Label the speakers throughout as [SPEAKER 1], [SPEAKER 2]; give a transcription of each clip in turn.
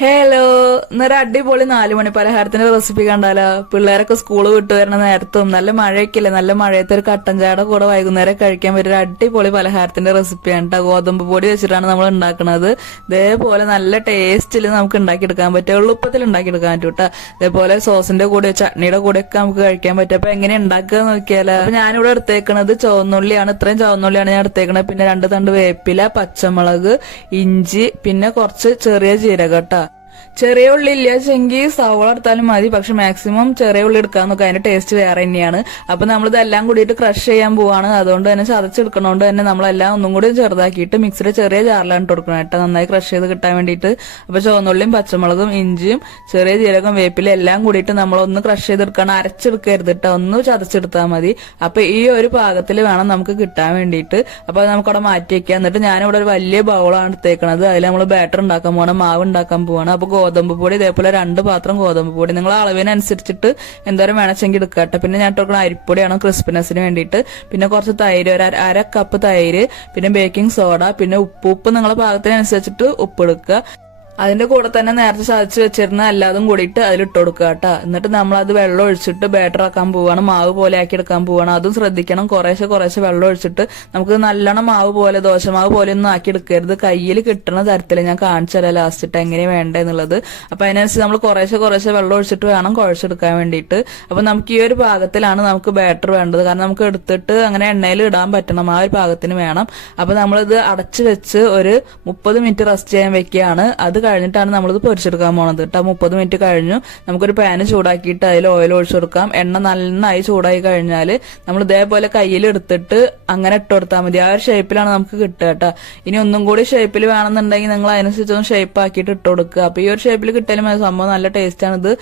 [SPEAKER 1] Hello ഇന്നൊരു അടിപൊളി നാലുമണി പലഹാരത്തിന്റെ റെസിപ്പി കണ്ടാലോ? പിള്ളേരൊക്കെ സ്കൂൾ വിട്ടു വരണ നേരത്തും നല്ല മഴയൊക്കെയല്ലേ? നല്ല മഴയത്തെ ഒരു കട്ടൻ ചായയുടെ കൂടെ വൈകുന്നേരം കഴിക്കാൻ പറ്റിയ അടിപൊളി പലഹാരത്തിന്റെ റെസിപ്പിയാണ് കേട്ടോ ഗോതമ്പ് പൊടി വെച്ചിട്ടാണ് നമ്മൾ ഉണ്ടാക്കുന്നത് ഇതേപോലെ നല്ല ടേസ്റ്റിൽ നമുക്ക് ഉണ്ടാക്കിയെടുക്കാൻ പറ്റും. എളുപ്പത്തിൽ ഉണ്ടാക്കിയെടുക്കാൻ പറ്റും കേട്ടോ ഇതേപോലെ സോസിന്റെ കൂടെ ചട്നിയുടെ കൂടെ ഒക്കെ നമുക്ക് കഴിക്കാൻ പറ്റും. അപ്പൊ എങ്ങനെ ഉണ്ടാക്കുക നോക്കിയാലോ? അപ്പൊ ഞാനിവിടെ എടുത്തേക്കണത് ചുവന്നുള്ളിയാണ്. ഇത്രയും ചുവന്നുള്ളിയാണ് ഞാൻ എടുത്തേക്കണത്. പിന്നെ രണ്ട് തണ്ട് വേപ്പില പച്ചമുളക് ഇഞ്ചി പിന്നെ കുറച്ച് ചെറിയ ജീരകം കേട്ടോ ചെറിയ ഉള്ളി ഇല്ല ചെങ്കിൽ സവോള എടുത്താലും മതി. പക്ഷെ മാക്സിമം ചെറിയ ഉള്ളി എടുക്കാൻ നോക്കുക അതിന്റെ ടേസ്റ്റ് വേറെ തന്നെയാണ്. അപ്പൊ നമ്മൾ ഇതെല്ലാം കൂടിയിട്ട് ക്രഷ് ചെയ്യാൻ പോവാണ്. അതുകൊണ്ട് തന്നെ ചതച്ചെടുക്കണോണ്ട് തന്നെ നമ്മളെല്ലാം ഒന്നും കൂടി ചെറുതാക്കിയിട്ട് മിക്സിയുടെ ചെറിയ ജാറിലാണ് കൊടുക്കണം. കേട്ടോ നന്നായി ക്രഷ് ചെയ്ത് കിട്ടാൻ വേണ്ടിയിട്ട്. അപ്പൊ ചുവന്നുള്ളിയും പച്ചമുളകും ഇഞ്ചിയും ചെറിയ ജീരകം വേപ്പില എല്ലാം കൂടിയിട്ട് നമ്മളൊന്ന് ക്രഷ് ചെയ്തെടുക്കണം. അരച്ചെടുക്കരുത് കേട്ടോ. ഒന്ന് ചതച്ചെടുത്താൽ മതി. അപ്പൊ ഈ ഒരു പാകത്തിൽ വേണം നമുക്ക് കിട്ടാൻ വേണ്ടിയിട്ട്. അപ്പൊ നമുക്കവിടെ മാറ്റി വെക്കാം എന്നിട്ട് ഞാനിവിടെ ഒരു വലിയ ബൗളാണ് എടുത്തേക്കണത്. അതിൽ നമ്മൾ ബാറ്റർ ഉണ്ടാക്കാൻ പോകണം മാവ് ഉണ്ടാക്കാൻ പോവാണ്. അപ്പൊ ഗോതമ്പ് പൊടി ഇതേപോലെ രണ്ട് പാത്രം ഗോതമ്പ് പൊടി. നിങ്ങൾ അളവിനനുസരിച്ചിട്ട് എന്തോരം വേണമെങ്കിൽ എടുക്കുക കേട്ടോ പിന്നെ ഞാൻ ഇട്ടുകൊടുക്കുന്ന അരിപ്പൊടിയാണ് ക്രിസ്പിനെസ്സിന് വേണ്ടിയിട്ട്. പിന്നെ കുറച്ച് തൈര് ഒരു അര കപ്പ് തൈര് പിന്നെ ബേക്കിംഗ് സോഡ പിന്നെ ഉപ്പ്. ഉപ്പ് നിങ്ങളുടെ പാകത്തിനനുസരിച്ചിട്ട് ഉപ്പ് എടുക്കുക. അതിന്റെ കൂടെ തന്നെ നേരത്തെ ചതച്ച് വെച്ചിരുന്ന എല്ലാതും കൂടിയിട്ട് അതിലിട്ട് കൊടുക്കുക കേട്ടോ. എന്നിട്ട് നമ്മൾ അത് വെള്ളം ഒഴിച്ചിട്ട് ബാറ്റർ ആക്കാൻ പോവാണ്. മാവ് പോലെ ആക്കി എടുക്കാൻ പോവാണ്. അതും ശ്രദ്ധിക്കണം. കുറേശ്ശെ കുറേശ്ശെ വെള്ളം ഒഴിച്ചിട്ട് നമുക്ക് നല്ലോണം മാവ് പോലെ ദോശമാവ് പോലെ ഒന്നും ആക്കി എടുക്കരുത്. കയ്യിൽ കിട്ടുന്ന തരത്തിൽ ഞാൻ കാണിച്ചു തരാം ലാസ്റ്റിട്ട് എങ്ങനെയാണ് വേണ്ടെന്നുള്ളത് അപ്പൊ അതിനനുസരിച്ച് നമ്മൾ കുറേശ്ശെ കുറേശ്ശെ വെള്ളം ഒഴിച്ചിട്ട് വേണം കുഴച്ചെടുക്കാൻ വേണ്ടിയിട്ട്. അപ്പൊ നമുക്ക് ഈ ഒരു പാകത്തിലാണ് നമുക്ക് ബാറ്റർ വേണ്ടത്. കാരണം നമുക്ക് എടുത്തിട്ട് അങ്ങനെ എണ്ണയിൽ ഇടാൻ പറ്റണം. ആ ഒരു പാകത്തിന് വേണം. അപ്പൊ നമ്മളിത് അടച്ചു വെച്ച് ഒരു മുപ്പത് മിനിറ്റ് റെസ്റ്റ് ചെയ്യാൻ വെക്കുകയാണ്. അത് കഴിഞ്ഞിട്ടാണ് നമ്മളിത് പൊരിച്ചെടുക്കാൻ പോണത് കേട്ടോ മുപ്പത് മിനിറ്റ് കഴിഞ്ഞു. നമുക്കൊരു പാന് ചൂടാക്കിയിട്ട് അതിൽ ഓയിൽ ഒഴിച്ചു കൊടുക്കാം. എണ്ണ നന്നായി ചൂടായി കഴിഞ്ഞാൽ നമ്മൾ ഇതേപോലെ കയ്യിൽ എടുത്തിട്ട് അങ്ങനെ ഇട്ട് കൊടുത്താൽ മതി. ആ ഒരു ഷേപ്പിലാണ് നമുക്ക് കിട്ടുക കേട്ടോ ഇനി ഒന്നും കൂടി ഷേപ്പിൽ വേണമെന്നുണ്ടെങ്കിൽ നിങ്ങൾ അതിനനുസരിച്ചൊന്ന് ഷേപ്പ് ആക്കിയിട്ട് ഇട്ട് കൊടുക്കുക. അപ്പൊ ഈ ഒരു ഷേപ്പിൽ കിട്ടിയാലും. സംഭവം നല്ല ടേസ്റ്റ് ആണ് ഇത്.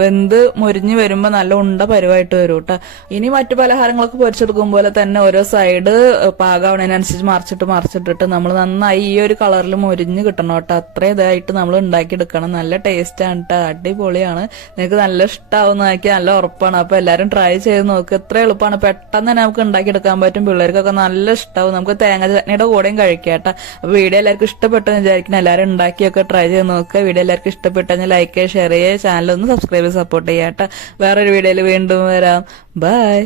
[SPEAKER 1] വെന്ത് മുരിഞ്ഞ് വരുമ്പോൾ നല്ല ഉണ്ട പരുവായിട്ട് വരും കേട്ടോ ഇനി മറ്റു പലഹാരങ്ങളൊക്കെ പൊരിച്ചെടുക്കും പോലെ തന്നെ ഓരോ സൈഡ് പാകാവണതിനനുസരിച്ച് മറിച്ചിട്ട് മറിച്ചിട്ടിട്ട് നമ്മൾ നന്നായി ഈ ഒരു കളറിൽ മുരിഞ്ഞ് കിട്ടണം കേട്ടോ അത്രയും ഇതായിട്ട് നമ്മൾ ഉണ്ടാക്കിയെടുക്കണം. നല്ല ടേസ്റ്റ് ആണ് കേട്ടോ അടിപൊളിയാണ്. നിങ്ങൾക്ക് നല്ല ഇഷ്ടമാവുന്ന നോക്കി നല്ല ഉറപ്പാണ്. അപ്പൊ എല്ലാവരും ട്രൈ ചെയ്ത് നോക്കുക എത്ര എളുപ്പമാണ് പെട്ടെന്ന് തന്നെ നമുക്ക് ഉണ്ടാക്കിയെടുക്കാൻ പറ്റും. പിള്ളേർക്കൊക്കെ നല്ല ഇഷ്ടമാവും നമുക്ക് തേങ്ങ ചട്നിയുടെ കൂടെയും കഴിക്കാം കേട്ടോ വീഡിയോ എല്ലാവർക്കും ഇഷ്ടപ്പെട്ടെന്ന് വിചാരിക്കണം എല്ലാവരും ഉണ്ടാക്കിയൊക്കെ ട്രൈ ചെയ്ത് നോക്കുക വീഡിയോ എല്ലാവർക്കും ഇഷ്ടപ്പെട്ടെങ്കിൽ ലൈക്ക് ഷെയർ ചെയ്യുക ചാനൽ ഒന്ന് സബ്സ്ക്രൈബ് സപ്പോർട്ട് ചെയ്യാം കേട്ടോ വേറൊരു വീഡിയോയിൽ വീണ്ടും വരാം. ബൈ